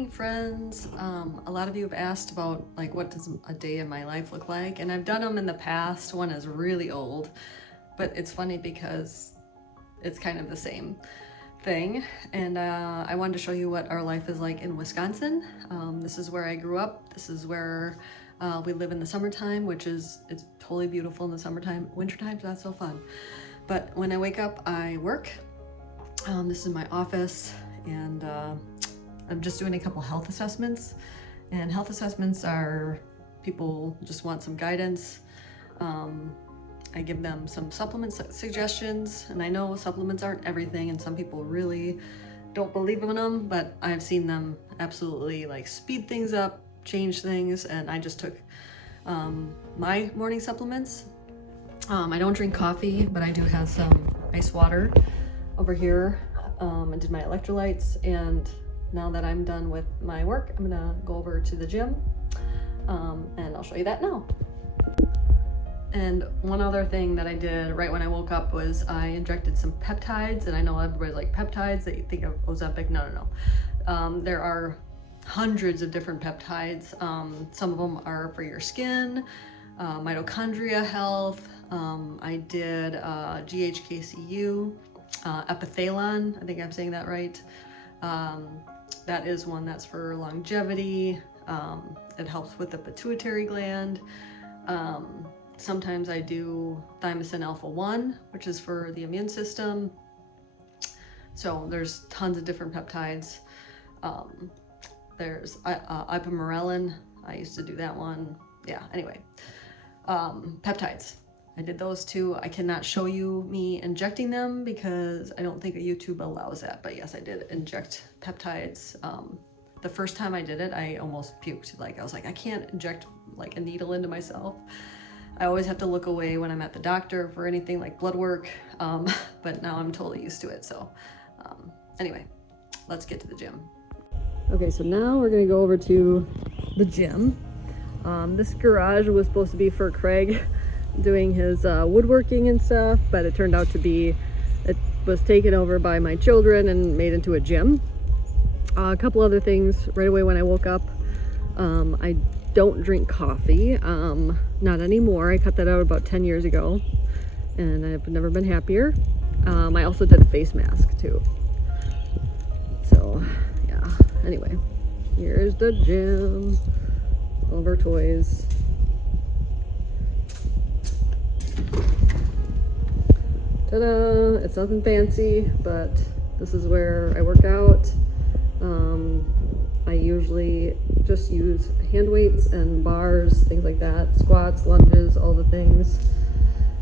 morning, friends. A lot of you have asked about like what does a day in my life look like, and I've done them in the past. One is really old, but it's funny because it's kind of the same thing. And I wanted to show you what our life is like in Wisconsin. This is where I grew up. This is where we live in the summertime, it's totally beautiful in the summertime. Wintertime's not so fun. But when I wake up, I work. This is my office, and I'm just doing a couple health assessments. And health assessments are people just want some guidance. I give them some supplement suggestions, and I know supplements aren't everything, and some people really don't believe in them, but I've seen them absolutely like speed things up, change things, and I just took my morning supplements. I don't drink coffee, but I do have some ice water over here. I did my electrolytes, and now that I'm done with my work, I'm gonna go over to the gym, and I'll show you that now. And one other thing that I did right when I woke up was I injected some peptides, and I know everybody's like, peptides, they think of Ozempic. No. There are hundreds of different peptides. Some of them are for your skin, mitochondria health. I did GHKCU, epithalon, I think I'm saying that right. That is one that's for longevity. It helps with the pituitary gland. Sometimes I do thymosin alpha-1, which is for the immune system. So there's tons of different peptides. There's ipamorelin. I used to do that one. Yeah, anyway. Peptides. I did those two. I cannot show you me injecting them because I don't think YouTube allows that. But yes, I did inject peptides. The first time I did it, I almost puked. I was like, I can't inject like a needle into myself. I always have to look away when I'm at the doctor for anything like blood work, but now I'm totally used to it. So anyway, let's get to the gym. Okay, so now we're gonna go over to the gym. This garage was supposed to be for Craig doing his woodworking and stuff, but it turned out to be, it was taken over by my children and made into a gym. A couple other things right away when I woke up. I don't drink coffee, not anymore. I cut that out about 10 years ago, and I've never been happier. I also did a face mask too. So yeah, anyway, here's the gym, all of our toys. Ta-da! It's nothing fancy, but this is where I work out. I usually just use hand weights and bars, things like that, squats, lunges, all the things.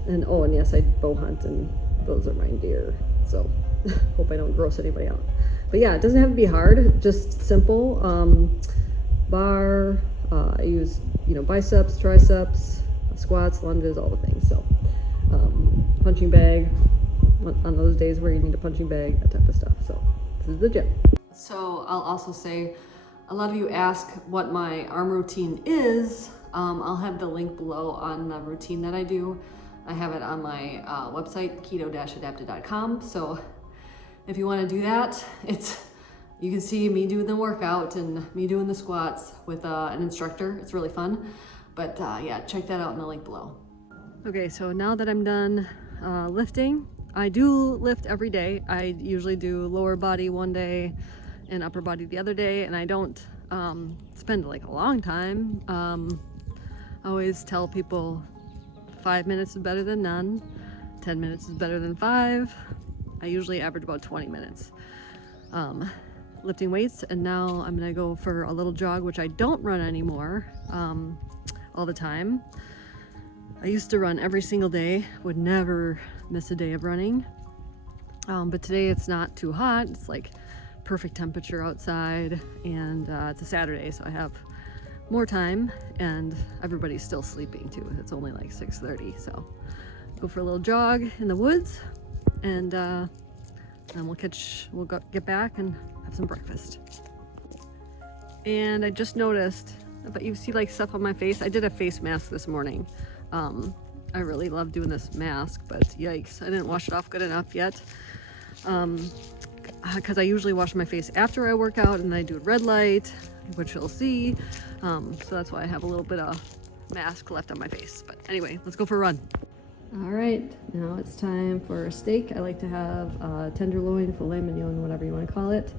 And oh, and yes, I bow hunt, and those are my deer. So hope I don't gross anybody out. But yeah, it doesn't have to be hard, just simple. Bar, I use, biceps, triceps, squats, lunges, all the things. So punching bag, on those days where you need a punching bag, that type of stuff. So this is the gym. So I'll also say, a lot of you ask what my arm routine is. I'll have the link below on the routine that I do. I have it on my website, keto-adapted.com. So if you want to do that, you can see me doing the workout and me doing the squats with an instructor. It's really fun. But yeah, check that out in the link below. Okay, so now that I'm done lifting, I do lift every day. I usually do lower body one day and upper body the other day, and I don't spend like a long time. I always tell people 5 minutes is better than none, 10 minutes is better than 5. I usually average about 20 minutes lifting weights, and now I'm gonna go for a little jog, which I don't run anymore all the time. I used to run every single day, would never miss a day of running, but today it's not too hot. It's like perfect temperature outside, and it's a Saturday, so I have more time, and everybody's still sleeping too. It's only like 6:30, so go for a little jog in the woods, and then we'll get back and have some breakfast. And I just noticed, but you see like stuff on my face. I did a face mask this morning. I really love doing this mask, but yikes, I didn't wash it off good enough yet. because I usually wash my face after I work out, and then I do a red light, which you'll see. So that's why I have a little bit of mask left on my face. But anyway, let's go for a run. All right, now it's time for a steak. I like to have tenderloin, filet mignon, whatever you want to call it.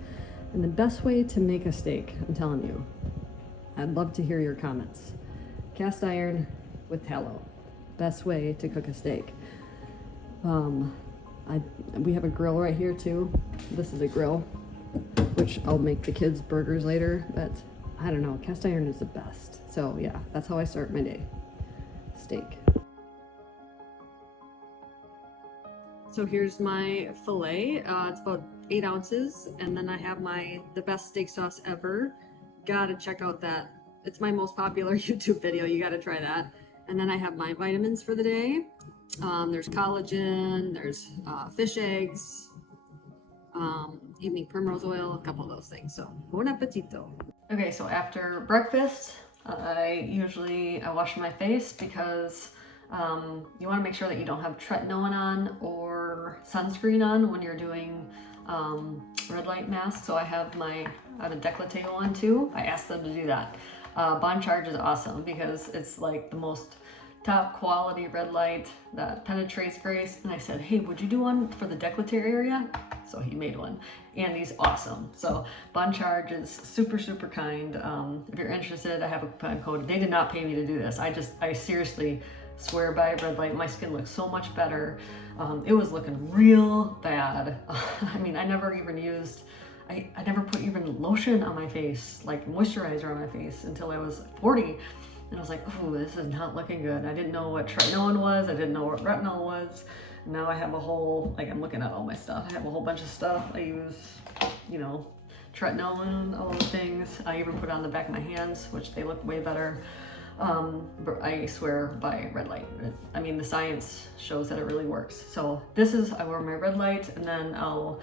And the best way to make a steak, I'm telling you, I'd love to hear your comments. Cast iron with tallow. Best way to cook a steak. We have a grill right here too. This is a grill, which I'll make the kids burgers later, but I don't know, cast iron is the best. So yeah, that's how I start my day. Steak. So here's my filet. It's about 8 ounces, and then I have the best steak sauce ever. Gotta check out that. It's my most popular YouTube video. You gotta try that. And then I have my vitamins for the day. There's collagen, there's fish eggs, evening primrose oil, a couple of those things. So bon appetito. Okay, so after breakfast, I wash my face because you want to make sure that you don't have tretinoin on or sunscreen on when you're doing red light masks. So I have a décolleté on too. I asked them to do that. Bon Charge is awesome because it's like the most top quality red light that penetrates great. And I said, hey, would you do one for the décolleté area? So he made one, and he's awesome. So Bon Charge is super, super kind. If you're interested, I have a coupon code. They did not pay me to do this. I seriously swear by red light. My skin looks so much better. It was looking real bad. I mean, I never put even lotion on my face, like moisturizer on my face, until I was 40. And I was like, oh, this is not looking good. I didn't know what tretinoin was. I didn't know what retinol was. And now I have a whole, I'm looking at all my stuff. I have a whole bunch of stuff. I use, tretinoin, all the things. I even put it on the back of my hands, which they look way better. But I swear by red light. I mean, the science shows that it really works. So I wear my red light, and then I'll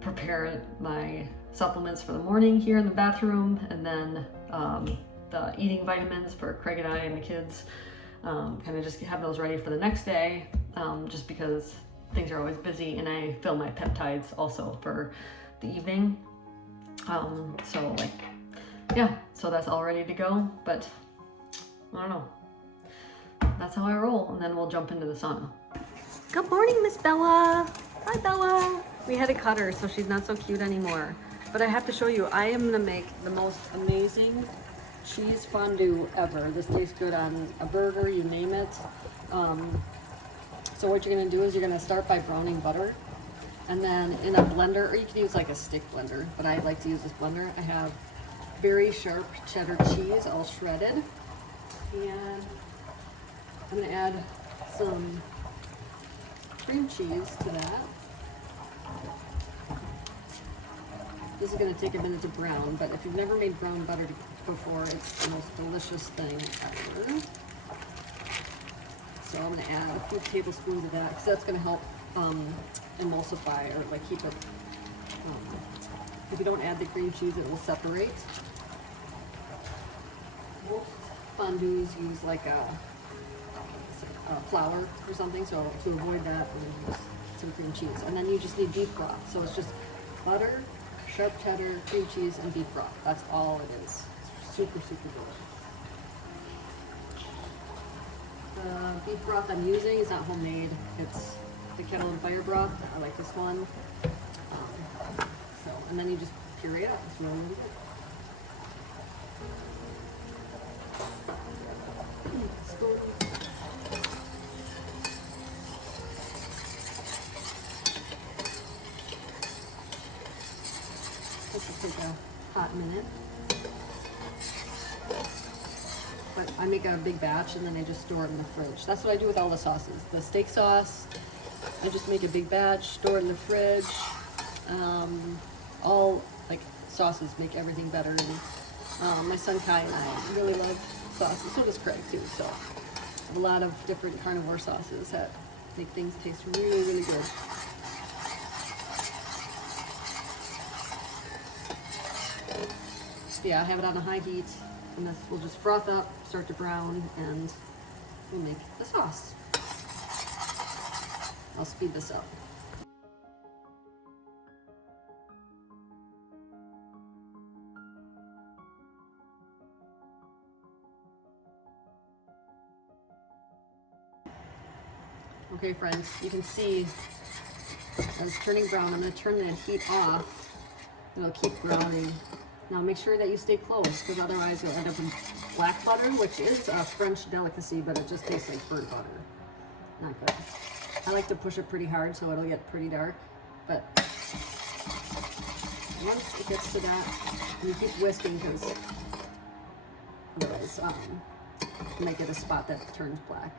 prepare my supplements for the morning here in the bathroom, and then the eating vitamins for Craig and I and the kids. Kind of just have those ready for the next day, just because things are always busy, and I fill my peptides also for the evening. So that's all ready to go, but I don't know. That's how I roll, and then we'll jump into the sauna. Good morning, Miss Bella. Hi, Bella. We had to cut her, so she's not so cute anymore. But I have to show you, I am gonna make the most amazing cheese fondue ever. This tastes good on a burger, you name it. So what you're gonna do is you're gonna start by browning butter, and then in a blender, or you can use like a stick blender, but I like to use this blender. I have very sharp cheddar cheese, all shredded, and I'm gonna add some cream cheese to that. This is gonna take a minute to brown, but if you've never made brown butter before, it's the most delicious thing ever. So I'm gonna add a few tablespoons of that, because that's gonna help emulsify, or like keep it, if you don't add the cream cheese, it will separate. Most fondues use like a flour or something, so to avoid that, we're gonna use some cream cheese. And then you just need beef broth, so it's just butter, sharp cheddar, cream cheese, and beef broth. That's all it is. It's super, super delicious. The beef broth I'm using is not homemade. It's the kettle and fire broth. I like this one. And then you just puree it up. It's really, really good. This will take a hot minute. But I make a big batch, and then I just store it in the fridge. That's what I do with all the sauces. The steak sauce, I just make a big batch, store it in the fridge. All like sauces make everything better. And my son Kai and I really love sauces. So does Craig too. So I have a lot of different carnivore sauces that make things taste really, really good. Yeah, I have it on a high heat, and this will just froth up, start to brown, and we'll make the sauce. I'll speed this up. Okay, friends, you can see it's turning brown. I'm going to turn the heat off. It'll keep browning. Now make sure that you stay close, because otherwise you'll end up with black butter, which is a French delicacy, but it just tastes like burnt butter. Not good. I like to push it pretty hard so it'll get pretty dark, but once it gets to that, you keep whisking, because otherwise you might get a spot that turns black.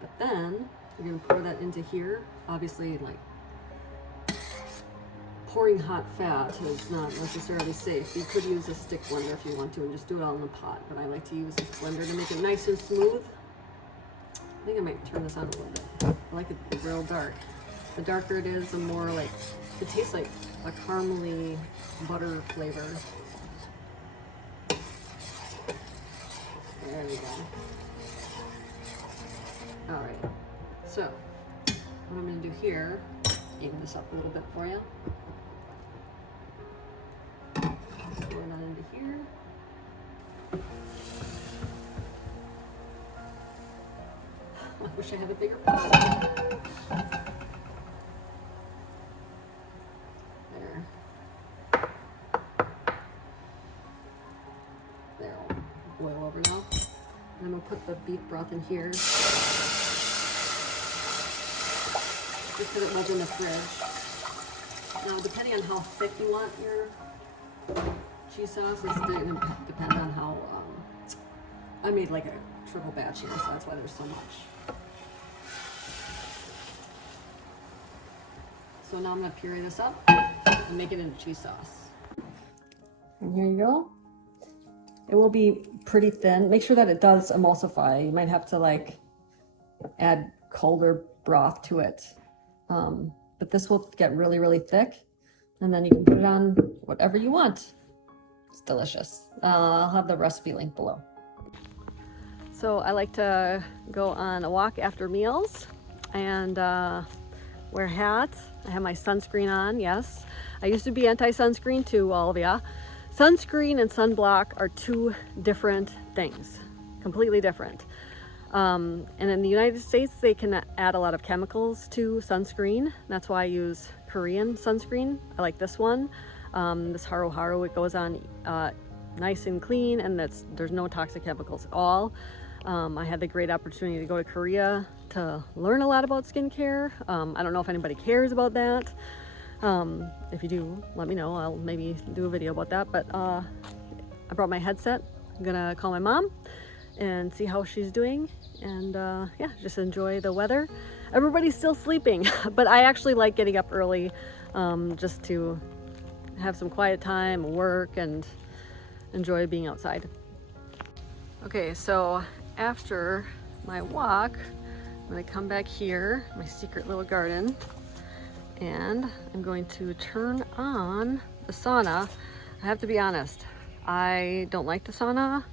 But then you're going to pour that into here. Obviously, like, pouring hot fat is not necessarily safe. You could use a stick blender if you want to and just do it all in the pot, but I like to use this blender to make it nice and smooth. I think I might turn this on a little bit. I like it real dark. The darker it is, the more like, it tastes like a caramely butter flavor. There we go. All right, so what I'm gonna do here, even this up a little bit for you. Pour that into here. I wish I had a bigger pot. There. There, I'll boil over now. And I'm gonna put the beef broth in here. Just because it was in the fridge. Now, depending on how thick you want your cheese sauce, it's going to depend on how, I made like a triple batch here, so that's why there's so much. So now I'm going to puree this up and make it into cheese sauce. And here you go. It will be pretty thin. Make sure that it does emulsify. You might have to like add colder broth to it. But this will get really, really thick, and then you can put it on whatever you want. It's delicious. I'll have the recipe link below. So I like to go on a walk after meals and wear hats. I have my sunscreen on, yes. I used to be anti-sunscreen too, all of ya. Sunscreen and sunblock are two different things, completely different. And in the United States, they can add a lot of chemicals to sunscreen. That's why I use Korean sunscreen. I like this one. This Haru Haru, it goes on nice and clean, and there's no toxic chemicals at all. I had the great opportunity to go to Korea to learn a lot about skincare. I don't know if anybody cares about that. If you do, let me know. I'll maybe do a video about that. But I brought my headset. I'm gonna call my mom and see how she's doing, and yeah, just enjoy the weather. Everybody's still sleeping, but I actually like getting up early just to have some quiet time, work, and enjoy being outside. Okay, so after my walk, I'm gonna come back here, my secret little garden, and I'm going to turn on the sauna. I have to be honest, I don't like the sauna.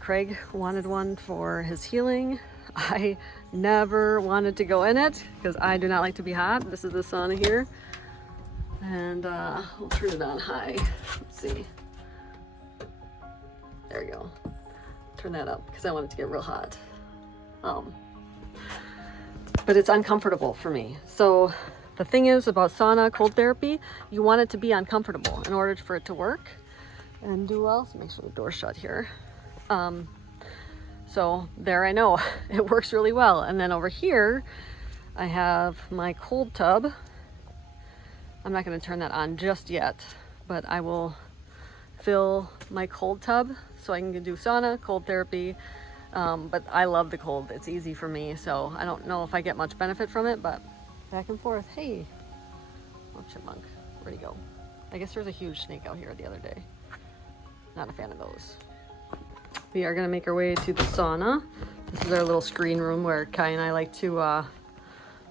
Craig wanted one for his healing. I never wanted to go in it because I do not like to be hot. This is the sauna here. And we'll turn it on high. Let's see. There we go. Turn that up because I want it to get real hot. But it's uncomfortable for me. So the thing is about sauna, cold therapy, you want it to be uncomfortable in order for it to work and do well. So make sure the door's shut here. So there, I know it works really well. And then over here, I have my cold tub. I'm not going to turn that on just yet, but I will fill my cold tub so I can do sauna, cold therapy. But I love the cold. It's easy for me. So I don't know if I get much benefit from it, but back and forth. Hey, oh, chipmunk, where'd he go? I guess there's a huge snake out here the other day. Not a fan of those. We are gonna make our way to the sauna. This is our little screen room where Kai and I like to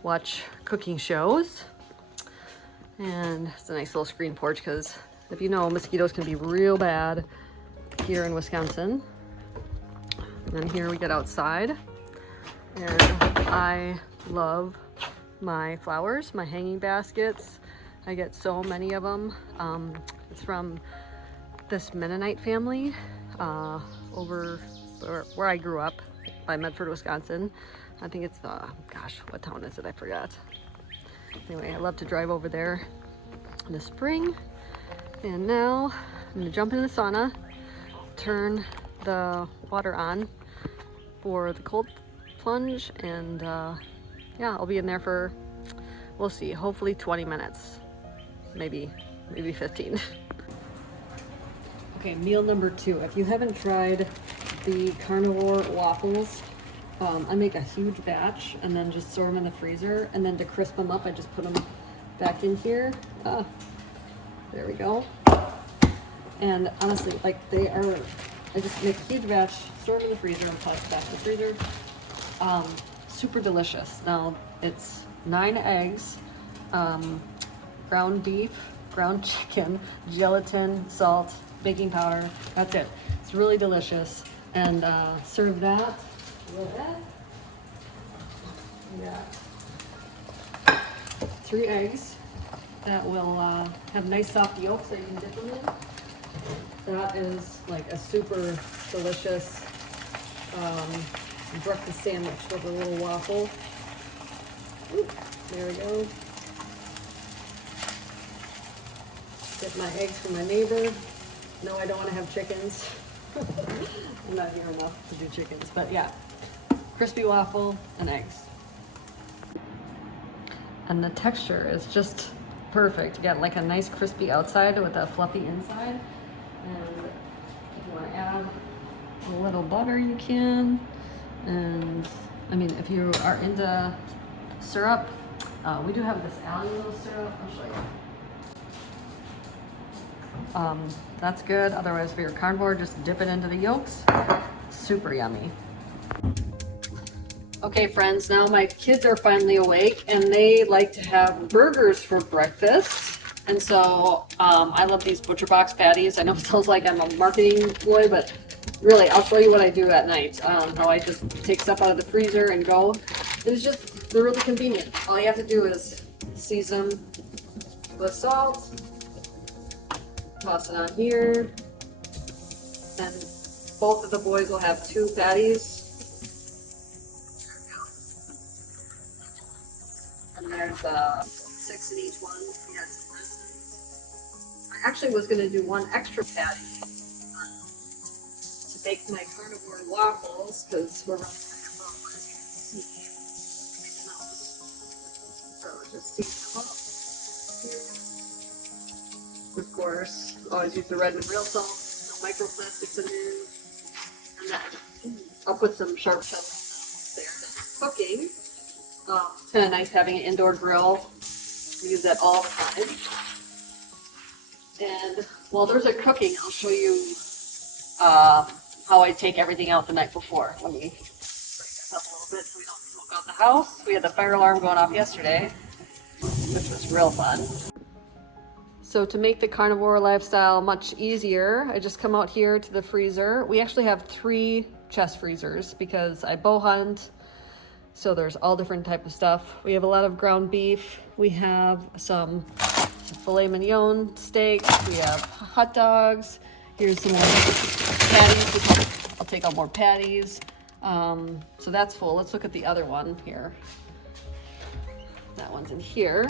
watch cooking shows. And it's a nice little screen porch because if you know, mosquitoes can be real bad here in Wisconsin. And then here we get outside. And I love my flowers, my hanging baskets. I get so many of them. It's from this Mennonite family over where I grew up by Medford, Wisconsin. I think it's gosh, what town is it? I forgot. Anyway, I love to drive over there in the spring. And now I'm gonna jump in the sauna, turn the water on for the cold plunge, and yeah, I'll be in there for, we'll see, hopefully 20 minutes, maybe 15. Okay, meal number 2. If you haven't tried the carnivore waffles, I make a huge batch and then just store them in the freezer, and then to crisp them up, I just put them back in here. There we go. And honestly, like they are, I just make a huge batch, store them in the freezer, and toss it back in the freezer. Super delicious. Now it's 9 eggs, ground beef, ground chicken, gelatin, salt, baking powder. That's it. It's really delicious. And serve that with it. Yeah. 3 eggs that will have nice soft yolks that you can dip them in. That is like a super delicious breakfast sandwich with a little waffle. Ooh, there we go. Get my eggs from my neighbor. No, I don't want to have chickens. I'm not here enough to do chickens, but yeah, crispy waffle and eggs. And the texture is just perfect. You got like a nice crispy outside with a fluffy inside. And if you want to add a little butter, you can. And I mean, if you are into syrup, we do have this allulose syrup. I'll show you. That's good. Otherwise, if you're carnivore, just dip it into the yolks. Super yummy. Okay, friends, now my kids are finally awake and they like to have burgers for breakfast. And so I love these Butcherbox patties. I know it sounds like I'm a marketing ploy, but really, I'll show you what I do at night. How I just take stuff out of the freezer and go. It's just, they're really convenient. All you have to do is season with salt, toss it on here, and both of the boys will have 2 patties. And there's 6 in each one. Yes. I actually was going to do 1 extra patty to bake my carnivore waffles because we're running out of waffles, as you can see. So just season them up. Of course, always use the red and real salt, no microplastics in there. And then I'll put some sharp pepper there that's cooking. It's kind of nice having an indoor grill. We use that all the time. And while those are cooking, I'll show you how I take everything out the night before. Let me break this up a little bit so we don't smoke out the house. We had the fire alarm going off yesterday, which was real fun. So to make the carnivore lifestyle much easier, I just come out here to the freezer. We actually have 3 chest freezers because I bow hunt. So there's all different type of stuff. We have a lot of ground beef. We have some filet mignon steaks. We have hot dogs. Here's some more patties. I'll take out more patties. So that's full. Let's look at the other one here. That one's in here.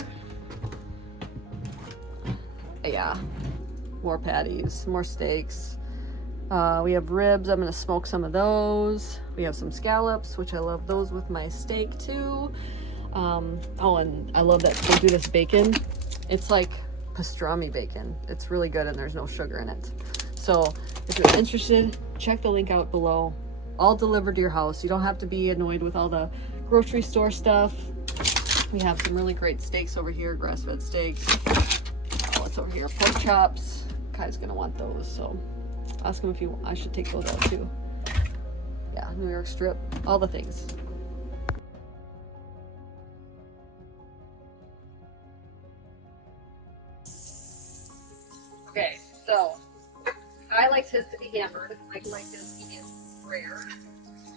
Yeah, more patties, more steaks. We have ribs. I'm gonna smoke some of those. We have some scallops, which I love those with my steak too. Oh, and I love that they do this bacon. It's like pastrami bacon. It's really good and there's no sugar in it. So if you're interested, check the link out below. All delivered to your house. You don't have to be annoyed with all the grocery store stuff. We have some really great steaks over here, grass-fed steaks. Oh, what's over here? Pork chops. Kai's gonna want those, so ask him if I should take those out too. Yeah, New York strip, all the things. Okay, so I like his to be hammered. I like his to be rare.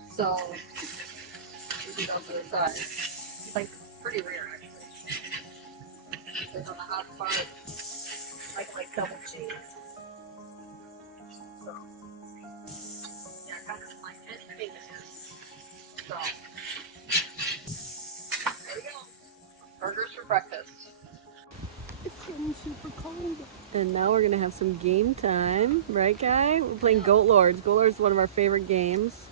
So this is on the other side. It's like pretty rare actually. It's on the hot part. I like double cheese. So yeah, kind of like anything that is. So getting super cold. And now we're gonna have some game time, right, Guy? We're playing Goat Lords. Goat Lords is one of our favorite games.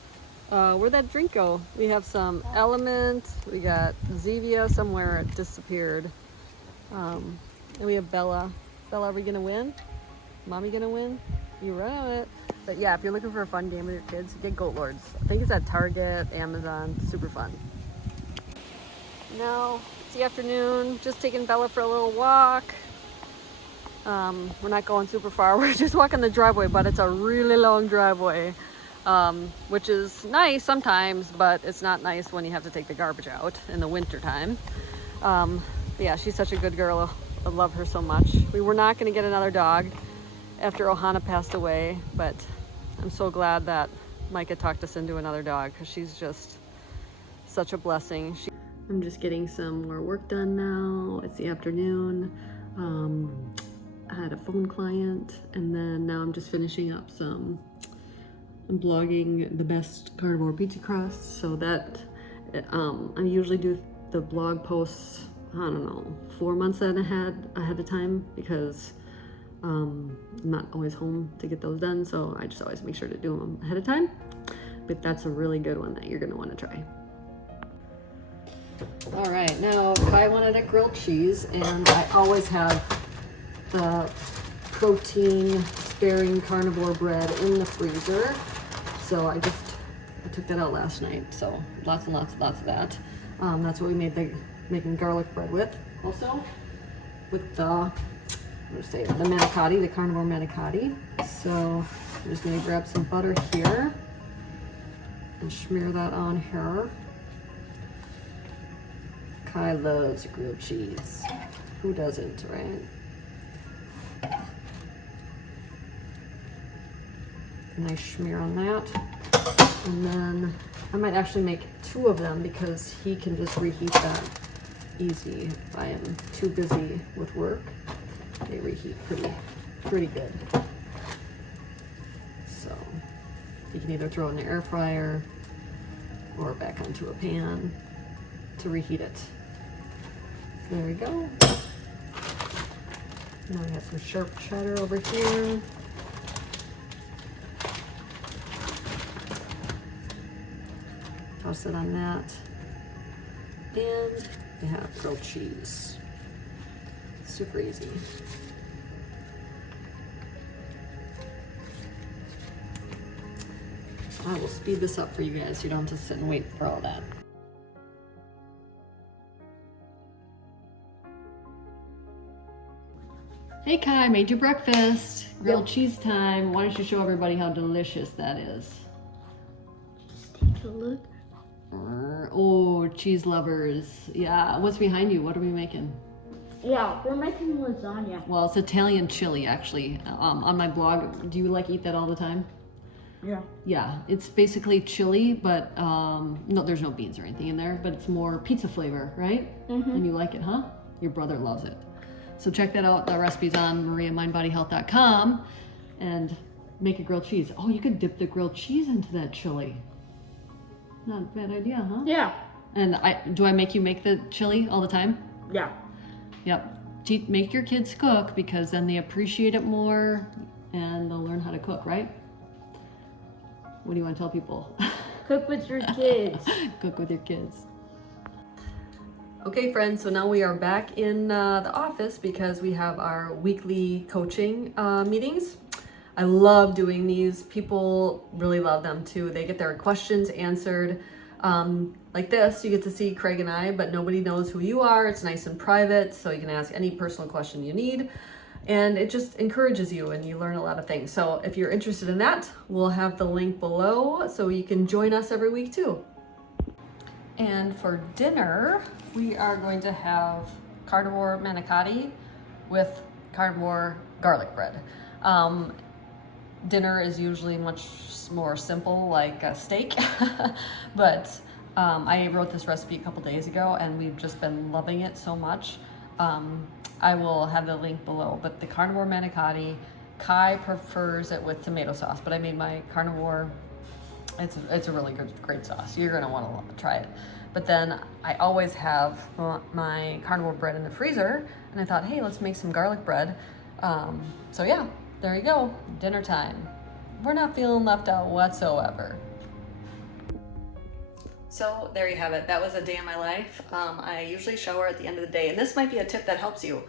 Where'd that drink go? We have some Element. We got Zevia somewhere. It disappeared. And we have Bella. Bella, are we gonna win? Mommy gonna win? You run on it. But yeah, if you're looking for a fun game with your kids, get Goat Lords. I think it's at Target, Amazon. Super fun. Now it's the afternoon. Just taking Bella for a little walk. We're not going super far. We're just walking the driveway, but it's a really long driveway, which is nice sometimes, but it's not nice when you have to take the garbage out in the winter time. Yeah, she's such a good girl. I love her so much. We were not going to get another dog after Ohana passed away, but I'm so glad that Micah talked us into another dog because she's just such a blessing. I'm just getting some more work done now. It's the afternoon. I had a phone client, and then now I'm just finishing up I'm blogging the best carnivore pizza crust, so that I usually do the blog posts, I don't know, 4 months ahead of time, because I'm not always home to get those done, so I just always make sure to do them ahead of time. But that's a really good one that you're gonna want to try. All right, now Kai wanted a grilled cheese, and I always have the protein sparing carnivore bread in the freezer. So I took that out last night. So lots and lots of that. That's what we making garlic bread with. Also with the manicotti, the carnivore manicotti. So I'm just gonna grab some butter here and smear that on here. Kai loves grilled cheese. Who doesn't, right? Nice smear on that. And then I might actually make 2 of them because he can just reheat that easy. If I am too busy with work, they reheat pretty good. So you can either throw it in the air fryer or back onto a pan to reheat it. There we go. Now we have some sharp cheddar over here. Toss it on that. And we have grilled cheese. Super easy. I will speed this up for you guys so you don't have to sit and wait for all that. Hey Kai, made you breakfast. Grilled cheese time. Why don't you show everybody how delicious that is? Just take a look. Oh, cheese lovers. Yeah, what's behind you? What are we making? Yeah, we're making lasagna. Well, it's Italian chili, actually. On my blog, do you eat that all the time? Yeah. Yeah, it's basically chili, but no, there's no beans or anything in there, but it's more pizza flavor, right? Mm-hmm. And you like it, huh? Your brother loves it. So check that out. The recipe's on mariamindbodyhealth.com, and make a grilled cheese. Oh, you could dip the grilled cheese into that chili. Not a bad idea, huh? Yeah. And do I make you make the chili all the time? Yeah. Yep. Make your kids cook, because then they appreciate it more and they'll learn how to cook, right? What do you want to tell people? Cook with your kids. Cook with your kids. Okay, friends, so now we are back in the office because we have our weekly coaching meetings. I love doing these. People really love them too. They get their questions answered. Like this, you get to see Craig and I, but nobody knows who you are. It's nice and private, so you can ask any personal question you need. And it just encourages you and you learn a lot of things. So if you're interested in that, we'll have the link below so you can join us every week too. And for dinner, we are going to have carnivore manicotti with carnivore garlic bread. Dinner is usually much more simple, like a steak, but I wrote this recipe a couple days ago and we've just been loving it so much. I will have the link below, but the carnivore manicotti, Kai prefers it with tomato sauce, but I made my carnivore, it's a really great sauce. You're gonna wanna try it. But then I always have my carnivore bread in the freezer, and I thought, hey, let's make some garlic bread. So yeah, there you go, dinner time. We're not feeling left out whatsoever. So there you have it. That was a day in my life. I usually shower at the end of the day, and this might be a tip that helps you.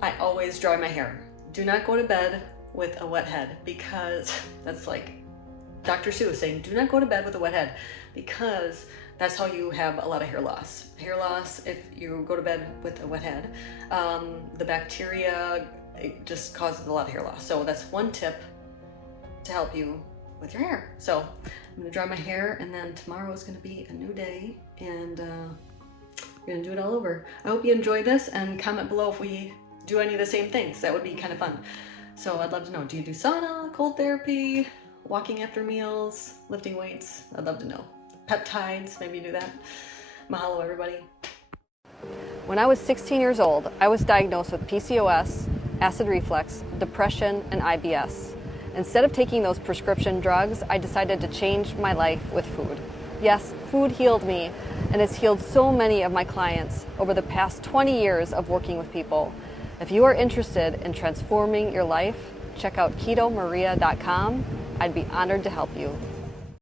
I always dry my hair. Do not go to bed with a wet head, because that's like Dr. Seuss saying, do not go to bed with a wet head, because that's how you have a lot of hair loss. Hair loss, if you go to bed with a wet head, the bacteria, it just causes a lot of hair loss. So that's one tip to help you with your hair. So I'm gonna dry my hair, and then tomorrow is gonna be a new day, and we're gonna do it all over. I hope you enjoy this, and comment below if we do any of the same things. That would be kind of fun. So I'd love to know, do you do sauna, cold therapy, walking after meals, lifting weights? I'd love to know. Peptides, maybe you do that. Mahalo, everybody. When I was 16 years old, I was diagnosed with PCOS, acid reflux, depression, and IBS. Instead of taking those prescription drugs, I decided to change my life with food. Yes, food healed me, and it's healed so many of my clients over the past 20 years of working with people. If you are interested in transforming your life, check out KetoMaria.com. I'd be honored to help you.